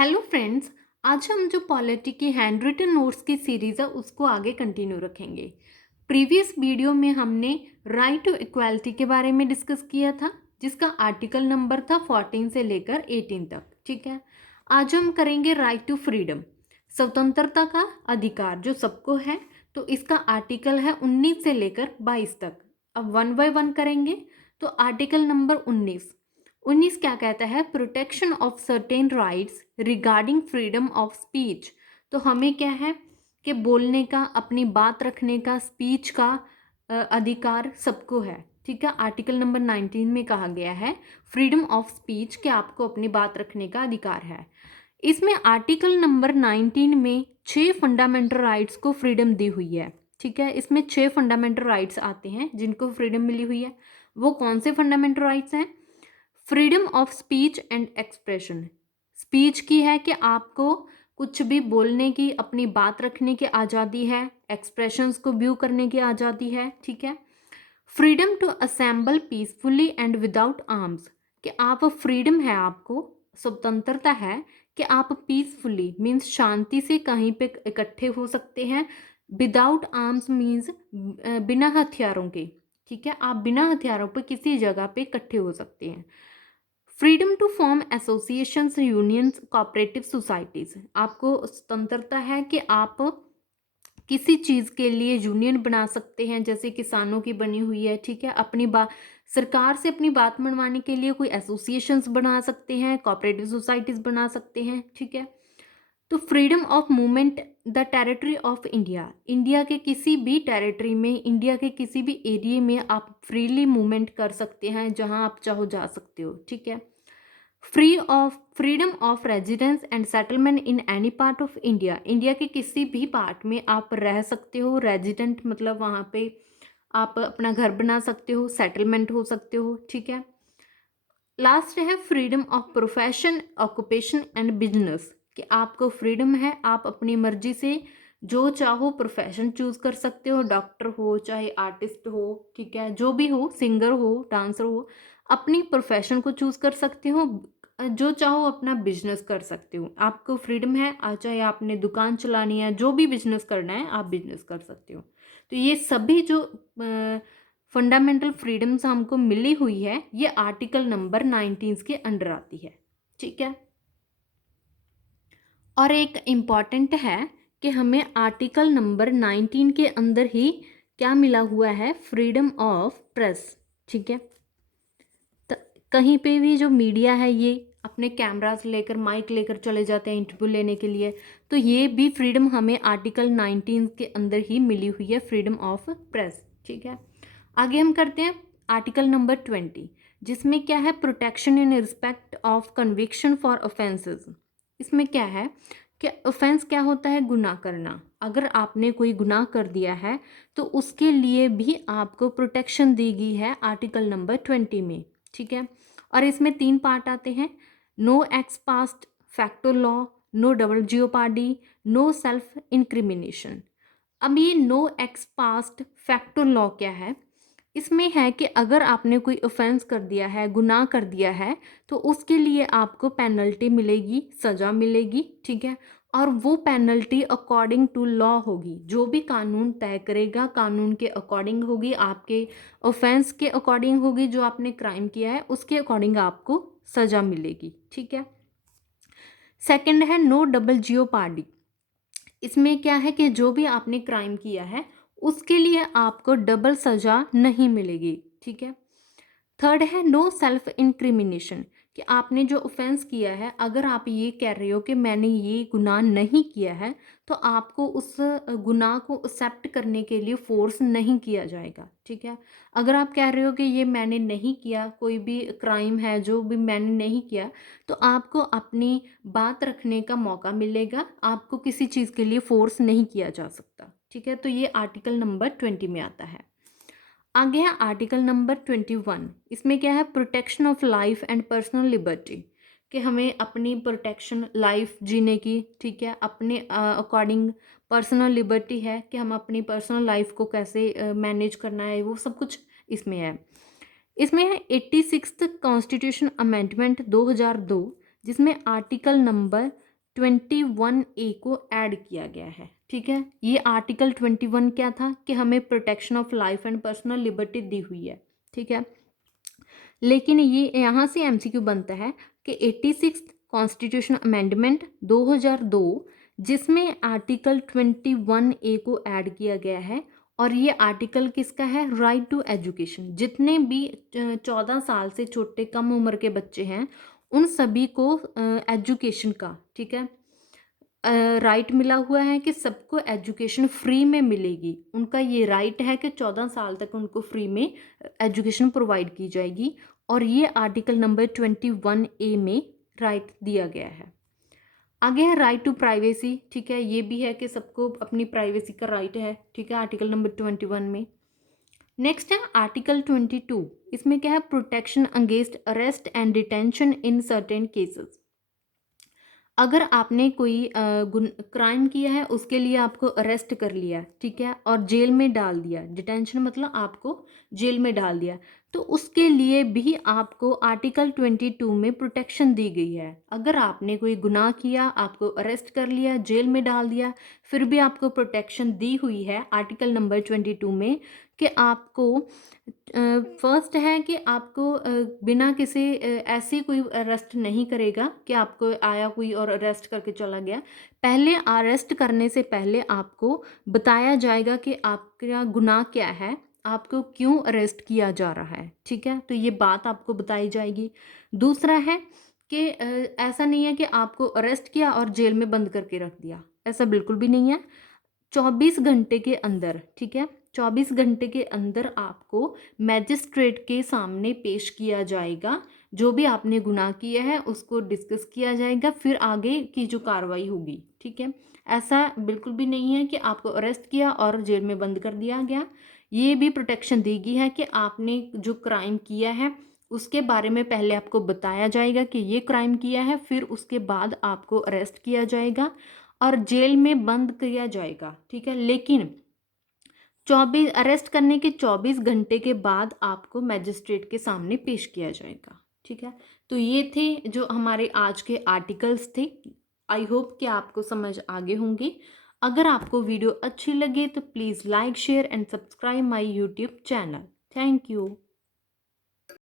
Hello friends. आज हम जो पॉलिटी की हैंड रिटन नोट्स की सीरीज़ है उसको आगे कंटिन्यू रखेंगे। प्रीवियस वीडियो में हमने राइट टू इक्वालिटी के बारे में डिस्कस किया था, जिसका आर्टिकल नंबर था 14 से लेकर 18 तक। ठीक है, आज हम करेंगे राइट टू फ्रीडम, स्वतंत्रता का अधिकार जो सबको है। तो इसका आर्टिकल है 19 से लेकर 22 तक। अब वन बाय वन करेंगे। तो आर्टिकल नंबर 19 क्या कहता है? Protection of certain rights regarding freedom of speech. तो हमें क्या है कि बोलने का, अपनी बात रखने का, स्पीच का अधिकार सबको है। ठीक है, आर्टिकल नंबर 19 में कहा गया है फ्रीडम ऑफ स्पीच कि आपको अपनी बात रखने का अधिकार है। इसमें आर्टिकल नंबर 19 में 6 फंडामेंटल राइट्स को फ्रीडम दी हुई है। ठीक है, इसमें 6 फंडामेंटल राइट्स आते हैं जिनको फ्रीडम मिली हुई है। वो कौन से फंडामेंटल राइट्स हैं? Freedom of speech and expression, speech की है कि आपको कुछ भी बोलने की, अपनी बात रखने की आज़ादी है। एक्सप्रेशंस को व्यू करने की आज़ादी है। ठीक है, freedom to assemble peacefully and without arms, कि आप फ्रीडम है, आपको स्वतंत्रता है कि आप पीसफुली मीन्स शांति से कहीं पे इकट्ठे हो सकते हैं। विदाउट आर्म्स मीन्स बिना हथियारों के। ठीक है, आप बिना हथियारों पे किसी जगह पे इकट्ठे हो सकते हैं। Freedom to form associations, unions, cooperative societies, आपको स्वतंत्रता है कि आप किसी चीज़ के लिए यूनियन बना सकते हैं, जैसे किसानों की बनी हुई है। ठीक है, अपनी बात, सरकार से अपनी बात मनवाने के लिए कोई एसोसिएशंस बना सकते हैं, कोऑपरेटिव सोसाइटीज़ बना सकते हैं। ठीक है, तो freedom of movement the territory of India, India के किसी भी टेरिटरी में, इंडिया के किसी भी एरिया में आप फ्रीली मूवमेंट कर सकते हैं, जहां आप चाहो जा सकते हो। ठीक है, freedom of residence and settlement in any part of India, India के किसी भी पार्ट में आप रह सकते हो। रेजिडेंट मतलब वहाँ पे आप अपना घर बना सकते हो, सेटलमेंट हो सकते हो। ठीक है, लास्ट है freedom of profession, occupation and business, कि आपको फ्रीडम है, आप अपनी मर्जी से जो चाहो प्रोफेशन चूज कर सकते हो। डॉक्टर हो, चाहे आर्टिस्ट हो, ठीक है, जो भी हो, सिंगर हो, डांसर हो, अपनी प्रोफेशन को चूज कर सकते हो। जो चाहो अपना बिजनेस कर सकते हो, आपको फ्रीडम है। चाहे आपने दुकान चलानी है, जो भी बिजनेस करना है आप बिजनेस कर सकते हो। तो ये सभी जो फंडामेंटल फ्रीडम्स हमको मिली हुई है, ये आर्टिकल नंबर 19 के अंडर आती है। ठीक है, और एक इम्पॉर्टेंट है कि हमें आर्टिकल नंबर 19 के अंदर ही क्या मिला हुआ है? Freedom of press. ठीक है, कहीं पे भी जो मीडिया है ये अपने कैमरास लेकर, माइक लेकर चले जाते हैं इंटरव्यू लेने के लिए, तो ये भी फ्रीडम हमें आर्टिकल 19 के अंदर ही मिली हुई है, फ्रीडम ऑफ प्रेस। ठीक है, आगे हम करते हैं आर्टिकल नंबर 20, जिसमें क्या है? Protection in respect of conviction for offences. इसमें क्या है कि ऑफेंस क्या होता है? गुनाह करना। अगर आपने कोई गुनाह कर दिया है तो उसके लिए भी आपको प्रोटेक्शन दी गई है आर्टिकल नंबर 20 में। ठीक है, और इसमें 3 पार्ट आते हैं: no ex post facto law, no double jeopardy, no self incrimination. अब ये no ex post facto law क्या है? इसमें है कि अगर आपने कोई ऑफेंस कर दिया है, गुनाह कर दिया है, तो उसके लिए आपको पेनल्टी मिलेगी, सज़ा मिलेगी। ठीक है, और वो पेनल्टी अकॉर्डिंग टू लॉ होगी, जो भी कानून तय करेगा कानून के अकॉर्डिंग होगी, आपके ऑफेंस के अकॉर्डिंग होगी, जो आपने क्राइम किया है उसके अकॉर्डिंग आपको सज़ा मिलेगी। ठीक है, सेकंड है नो डबल जियोपार्डी। इसमें क्या है कि जो भी आपने क्राइम किया है उसके लिए आपको डबल सज़ा नहीं मिलेगी। ठीक है, थर्ड है नो सेल्फ इंक्रिमिनेशन, कि आपने जो ऑफेंस किया है, अगर आप ये कह रहे हो कि मैंने ये गुनाह नहीं किया है, तो आपको उस गुनाह को एक्सेप्ट करने के लिए फोर्स नहीं किया जाएगा। ठीक है, अगर आप कह रहे हो कि ये मैंने नहीं किया, कोई भी क्राइम है जो भी मैंने नहीं किया, तो आपको अपनी बात रखने का मौका मिलेगा, आपको किसी चीज़ के लिए फोर्स नहीं किया जा सकता। ठीक है, तो ये आर्टिकल नंबर 20 में आता है। आगे है आर्टिकल नंबर 21। इसमें क्या है? Protection of life and personal liberty, कि हमें अपनी प्रोटेक्शन, लाइफ जीने की, ठीक है, अपने अकॉर्डिंग पर्सनल लिबर्टी है कि हम अपनी पर्सनल लाइफ को कैसे मैनेज करना है, वो सब कुछ इसमें है। इसमें है 86th कॉन्स्टिट्यूशन अमेंडमेंट 2002, जिसमें आर्टिकल नंबर 21A को ऐड किया गया है, ठीक है। ये आर्टिकल 21 क्या था कि हमें protection of life and personal liberty दी हुई है, ठीक है। लेकिन ये यहाँ से एमसीक्यू बनता है कि 86 कॉन्स्टिट्यूशन अमेंडमेंट 2002 जिसमें आर्टिकल 21A को ऐड किया गया है, और ये आर्टिकल किसका है, राइट टू एजुकेशन। जितने भी 14 साल से छोटे कम उम्र के बच्चे हैं उन सभी को एजुकेशन का, ठीक है, राइट मिला हुआ है कि सबको एजुकेशन फ्री में मिलेगी। उनका ये राइट है कि 14 साल तक उनको फ्री में एजुकेशन प्रोवाइड की जाएगी, और ये आर्टिकल नंबर 21A में राइट दिया गया है। आगे है राइट टू प्राइवेसी, ठीक है, ये भी है कि सबको अपनी प्राइवेसी का राइट है, ठीक है, आर्टिकल नंबर 21 में। नेक्स्ट है आर्टिकल 22, इसमें क्या है, protection against arrest and detention in certain cases. अगर आपने कोई क्राइम किया है, उसके लिए आपको अरेस्ट कर लिया, ठीक है, और जेल में डाल दिया, डिटेंशन मतलब आपको जेल में डाल दिया, तो उसके लिए भी आपको आर्टिकल 22 में प्रोटेक्शन दी गई है। अगर आपने कोई गुनाह किया, आपको अरेस्ट कर लिया, जेल में डाल दिया, फिर भी आपको प्रोटेक्शन दी हुई है आर्टिकल नंबर 22 में कि आपको फर्स्ट है कि आपको बिना किसी ऐसी कोई अरेस्ट नहीं करेगा कि आपको आया कोई और अरेस्ट करके चला गया। पहले अरेस्ट करने से पहले आपको बताया जाएगा कि आपका गुनाह क्या है, आपको क्यों अरेस्ट किया जा रहा है, ठीक है, तो ये बात आपको बताई जाएगी। दूसरा है कि ऐसा नहीं है कि आपको अरेस्ट किया और जेल में बंद करके रख दिया, ऐसा बिल्कुल भी नहीं है। 24 घंटे के अंदर, ठीक है, 24 घंटे के अंदर आपको मैजिस्ट्रेट के सामने पेश किया जाएगा। जो भी आपने गुनाह किया है उसको डिस्कस किया जाएगा, फिर आगे की जो कार्रवाई होगी, ठीक है। ऐसा बिल्कुल भी नहीं है कि आपको अरेस्ट किया और जेल में बंद कर दिया गया। ये भी प्रोटेक्शन दी गई है कि आपने जो क्राइम किया है उसके बारे में पहले आपको बताया जाएगा कि ये क्राइम किया है, फिर उसके बाद आपको अरेस्ट किया जाएगा और जेल में बंद किया जाएगा, ठीक है। लेकिन 24 अरेस्ट करने के 24 घंटे के बाद आपको मैजिस्ट्रेट के सामने पेश किया जाएगा, ठीक है। तो ये थे जो हमारे आज के आर्टिकल्स थे। आई होप कि आपको समझ आगे होंगे। अगर आपको वीडियो अच्छी लगे तो please like share and subscribe my YouTube channel. Thank you.